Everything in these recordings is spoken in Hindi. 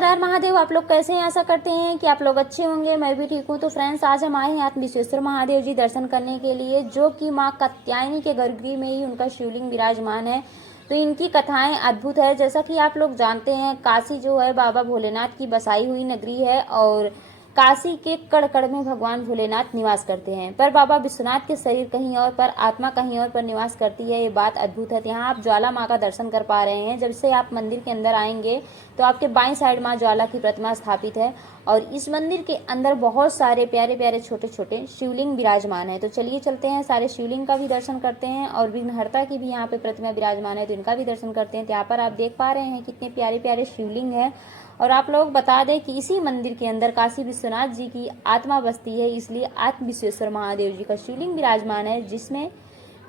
हर हर महादेव। आप लोग कैसे हैं? आशा करते हैं कि आप लोग अच्छे होंगे। मैं भी ठीक हूँ। तो फ्रेंड्स, आज हम आए हैं आत्म विश्वेश्वर महादेव जी दर्शन करने के लिए, जो कि माँ कात्यायनी के गर्भगृह में ही उनका शिवलिंग विराजमान है। तो इनकी कथाएं अद्भुत है। जैसा कि आप लोग जानते हैं, काशी जो है बाबा भोलेनाथ की बसाई हुई नगरी है और काशी के कण कण में भगवान भोलेनाथ निवास करते हैं। पर बाबा विश्वनाथ के शरीर कहीं और पर, आत्मा कहीं और पर निवास करती है। ये बात अद्भुत है। यहाँ आप ज्वाला माँ का दर्शन कर पा रहे हैं। जब से आप मंदिर के अंदर आएंगे तो आपके बाईं साइड माँ ज्वाला की प्रतिमा स्थापित है और इस मंदिर के अंदर बहुत सारे प्यारे प्यारे छोटे छोटे शिवलिंग विराजमान है। तो चलिए चलते हैं, सारे शिवलिंग का भी दर्शन करते हैं और विघ्नहर्ता की भी यहाँ पे प्रतिमा विराजमान है, तो इनका भी दर्शन करते हैं। तो यहाँ पर आप देख पा रहे हैं कितने प्यारे प्यारे शिवलिंग है। और आप लोग बता दें कि इसी मंदिर के अंदर काशी विश्वनाथ जी की आत्मा बसती है, इसलिए आत्म विश्वेश्वर महादेव जी का शिवलिंग विराजमान है, जिसमें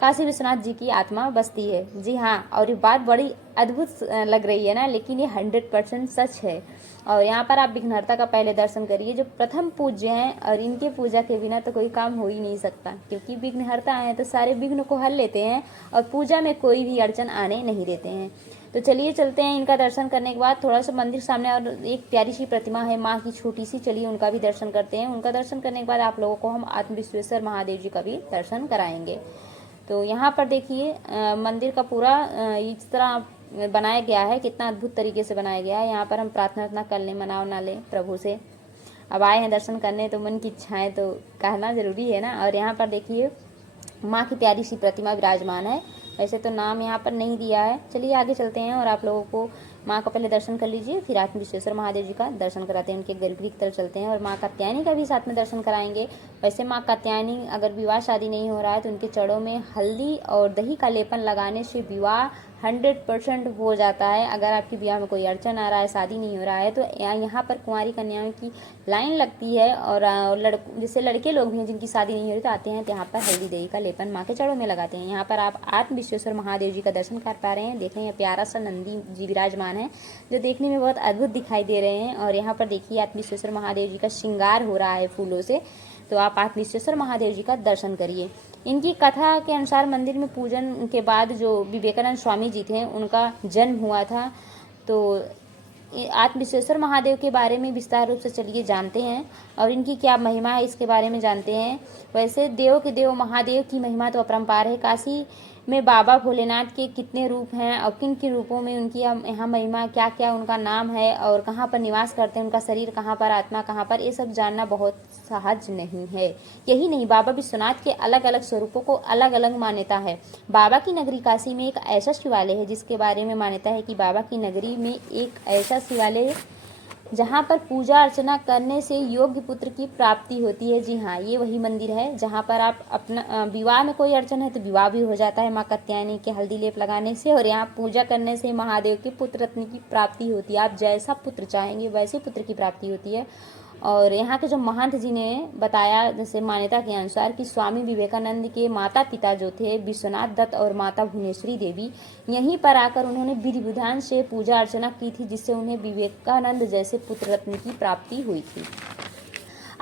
काशी विश्वनाथ जी की आत्मा बसती है। जी हाँ, और ये बात बड़ी अद्भुत लग रही है ना, लेकिन ये 100% सच है। और यहाँ पर आप विघ्नहर्ता का पहले दर्शन करिए, जो प्रथम पूज्य हैं, और इनके पूजा के बिना तो कोई काम हो ही नहीं सकता, क्योंकि विघ्नहर्ता हैं तो सारे विघ्न को हल लेते हैं और पूजा में कोई भी अड़चन आने नहीं देते हैं। तो चलिए चलते हैं। इनका दर्शन करने के बाद थोड़ा सा मंदिर सामने और एक प्यारी सी प्रतिमा है माँ की, छोटी सी, चलिए उनका भी दर्शन करते हैं। उनका दर्शन करने के बाद आप लोगों को हम आत्म विश्वेश्वर महादेव जी का भी दर्शन कराएंगे। तो यहाँ पर देखिए मंदिर का पूरा इस तरह बनाया गया है, कितना अद्भुत तरीके से बनाया गया है। यहाँ पर हम प्रार्थना कर लें, मना ना लें प्रभु से। अब आए हैं दर्शन करने तो मन की इच्छाएं तो कहना जरूरी है ना। और यहाँ पर देखिए माँ की प्यारी सी प्रतिमा विराजमान है। वैसे तो नाम यहाँ पर नहीं दिया है। चलिए आगे चलते हैं और आप लोगों को माँ का पहले दर्शन कर लीजिए, फिर आत्म विश्वेश्वर महादेव जी का दर्शन कराते हैं। उनके गर्भगृह की तरफ चलते हैं और माँ कात्यायनी का भी साथ में दर्शन कराएंगे। वैसे माँ कात्यायनी अगर विवाह शादी नहीं हो रहा है तो उनके चरणों में हल्दी और दही का लेपन लगाने से विवाह 100% हो जाता है। अगर आपकी ब्याह में कोई अड़चन आ रहा है, शादी नहीं हो रहा है, तो यहाँ पर कुंवारी कन्याओं की लाइन लगती है और जैसे लड़के लोग भी हैं जिनकी शादी नहीं हो रही तो आते हैं, तो यहाँ पर हल्दी दही का लेपन माँ के चरणों में लगाते हैं। यहाँ पर आप आत्म विश्वेश्वर महादेव जी का दर्शन कर पा रहे हैं। देखें, यह प्यारा सा नंदी जी विराजमान है, जो देखने में बहुत अद्भुत दिखाई दे रहे हैं। और यहाँ पर देखिए आत्म विश्वेश्वर महादेव जी का श्रृंगार हो रहा है फूलों से। तो आप आत्म विश्वेश्वर महादेव जी का दर्शन करिए। इनकी कथा के अनुसार मंदिर में पूजन के बाद जो विवेकानंद स्वामी जी थे, उनका जन्म हुआ था। तो आत्म विश्वेश्वर महादेव के बारे में विस्तार रूप से चलिए जानते हैं और इनकी क्या महिमा है इसके बारे में जानते हैं। वैसे देव के देव महादेव की महिमा तो अपरंपार है। काशी में बाबा भोलेनाथ के कितने रूप हैं और किन किन रूपों में उनकी यहाँ महिमा, क्या क्या उनका नाम है और कहाँ पर निवास करते हैं, उनका शरीर कहाँ पर, आत्मा कहाँ पर, ये सब जानना बहुत सहज नहीं है। यही नहीं, बाबा विश्वनाथ के अलग अलग स्वरूपों को अलग अलग मान्यता है। बाबा की नगरी काशी में एक ऐसा शिवालय है जिसके बारे में मान्यता है कि बाबा की नगरी में एक ऐसा शिवालय जहाँ पर पूजा अर्चना करने से योग्य पुत्र की प्राप्ति होती है। जी हाँ, ये वही मंदिर है जहाँ पर आप अपना विवाह में कोई अड़चन है तो विवाह भी हो जाता है माँ कात्यायनी के हल्दी लेप लगाने से, और यहाँ पूजा करने से महादेव के पुत्र रत्न की प्राप्ति होती है। आप जैसा पुत्र चाहेंगे वैसे पुत्र की प्राप्ति होती है। और यहाँ के जो महंत जी ने बताया, जैसे मान्यता के अनुसार, कि स्वामी विवेकानंद के माता पिता जो थे विश्वनाथ दत्त और माता भुवनेश्वरी देवी, यहीं पर आकर उन्होंने विधि विधान से पूजा अर्चना की थी, जिससे उन्हें विवेकानंद जैसे पुत्र रत्न की प्राप्ति हुई थी।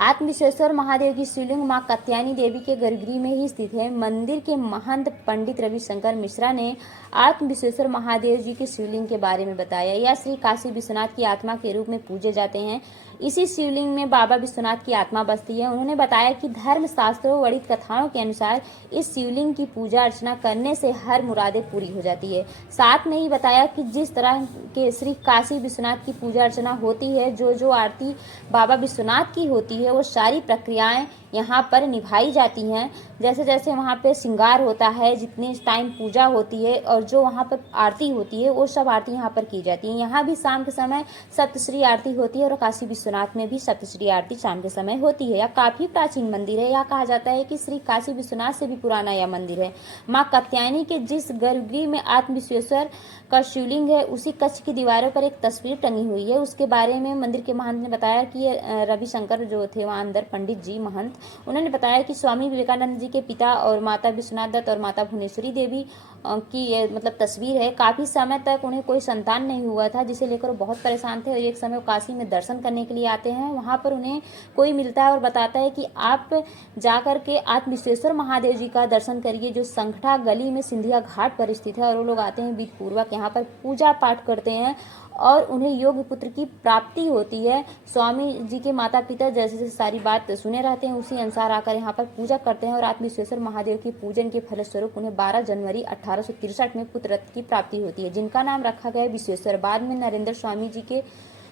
आत्म विश्वेश्वर महादेव की शिवलिंग माँ कात्यायनी देवी के गर्भगृह में ही स्थित है। मंदिर के महंत पंडित रविशंकर मिश्रा ने आत्म विश्वेश्वर महादेव जी के शिवलिंग के बारे में बताया। यह श्री काशी विश्वनाथ की आत्मा के रूप में पूजे जाते हैं। इसी शिवलिंग में बाबा विश्वनाथ की आत्मा बसती है। उन्होंने बताया कि धर्म शास्त्रों वर्णित कथाओं के अनुसार इस शिवलिंग की पूजा अर्चना करने से हर मुरादें पूरी हो जाती है। साथ में ही बताया कि जिस तरह के श्री काशी विश्वनाथ की पूजा अर्चना होती है, जो आरती बाबा विश्वनाथ की होती है, वो सारी प्रक्रियाएं यहाँ पर निभाई जाती हैं। जैसे जैसे वहाँ पे श्रृंगार होता है, जितने टाइम पूजा होती है और जो वहाँ पर आरती होती है, वो सब आरती यहाँ पर की जाती है। यहाँ भी शाम के समय सप्तश्री आरती होती है और काशी विश्वनाथ में भी सप्तश्री आरती शाम के समय होती है। यह काफी प्राचीन मंदिर है। यह कहा जाता है कि श्री काशी विश्वनाथ से भी पुराना यह मंदिर है। माँ कात्यायनी के जिस गर्भगृह में आत्म विश्वेश्वर का शिवलिंग है, उसी कक्ष की दीवारों पर एक तस्वीर टंगी हुई है। उसके बारे में मंदिर के महंत ने बताया कि रविशंकर जो थे वहाँ अंदर पंडित जी महंत, उन्होंने बताया कि स्वामी विवेकानंद जी के पिता और माता विश्वनाथ दत्त और माता भुवनेश्वरी देवी की ये मतलब तस्वीर है। काफी समय तक उन्हें कोई संतान नहीं हुआ था, जिसे लेकर वो बहुत परेशान थे। और एक समय वो काशी में दर्शन करने के लिए आते हैं। वहां पर उन्हें कोई मिलता है और बताता है कि आप जाकर के आत्म विश्वेश्वर महादेव जी का दर्शन करिए, जो संगठा गली में सिंधिया घाट पर स्थित है। और वो लोग आते हैं विधि पूर्वक यहाँ पर पूजा पाठ करते हैं और उन्हें योग्य पुत्र की प्राप्ति होती है। स्वामी जी के माता पिता जैसे जैसे सारी बात सुने रहते हैं उसी अनुसार आकर यहाँ पर पूजा करते हैं और आत्मविश्वेश्वर महादेव के पूजन के फलस्वरूप उन्हें 12 जनवरी 1863 में पुत्र रत्न की प्राप्ति होती है, जिनका नाम रखा गया विश्वेश्वर। बाद में नरेंद्र स्वामी जी के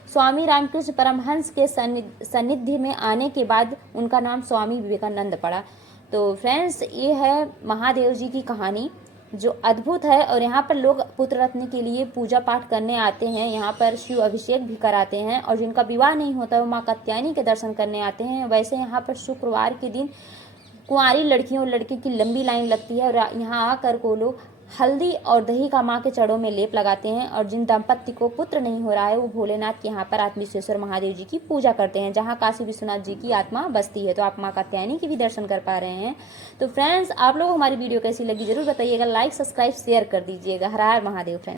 स्वामी रामकृष्ण परमहंस के सानिध्य में आने के बाद उनका नाम स्वामी विवेकानंद पड़ा। तो फ्रेंड्स, ये है महादेव जी की कहानी जो अद्भुत है। और यहाँ पर लोग पुत्र रत्न के लिए पूजा पाठ करने आते हैं, यहाँ पर शिव अभिषेक भी कराते हैं और जिनका विवाह नहीं होता वो माँ कात्यायनी के दर्शन करने आते हैं। वैसे यहाँ पर शुक्रवार के दिन कुंवारी लड़कियों और लड़के की लंबी लाइन लगती है और यहाँ आकर को लोग हल्दी और दही का माँ के चरणों में लेप लगाते हैं और जिन दंपत्ति को पुत्र नहीं हो रहा है वो भोलेनाथ के यहाँ पर आत्मविश्वेश्वर महादेव जी की पूजा करते हैं, जहाँ काशी विश्वनाथ जी की आत्मा बसती है। तो आप माँ कात्यायनी के भी दर्शन कर पा रहे हैं। तो फ्रेंड्स, आप लोग हमारी वीडियो कैसी लगी जरूर बताइएगा, लाइक सब्सक्राइब शेयर कर दीजिएगा। हर हर महादेव फ्रेंड्स।